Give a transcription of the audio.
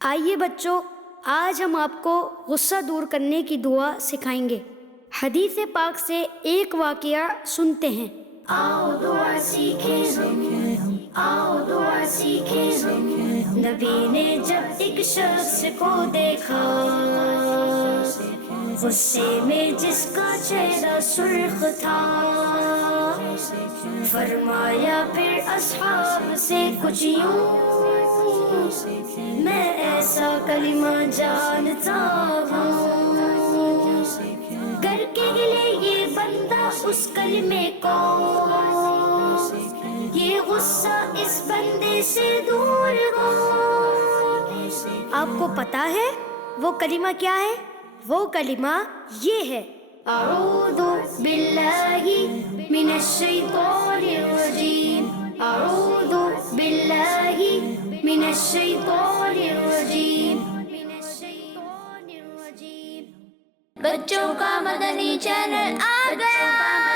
آئیے بچوں، آج ہم آپ کو غصہ دور کرنے کی دعا سکھائیں گے۔ حدیث پاک سے ایک واقعہ سنتے ہیں۔ آؤ دعا سیکھیں ہم، آؤ دعا سیکھیں ہم۔ نبی نے جب ایک شخص کو دیکھا، غصے میں جس کا چہرہ سرخ تھا، فرمایا پھر اصحاب سے کچھ یوں، میں ایسا کلمہ جانتا ہوں، کر کے گلے یہ بندہ اس کلمے کو، یہ غصہ اس بندے سے دور ہو۔ آپ کو پتا ہے وہ کلمہ کیا ہے؟ وہ کلمہ یہ ہے، اعوذ باللہ من الشیطان الرجیم، اعوذ باللہ من الشیطان الرجیم۔ بچوں کا مدنی چینل آ گیا۔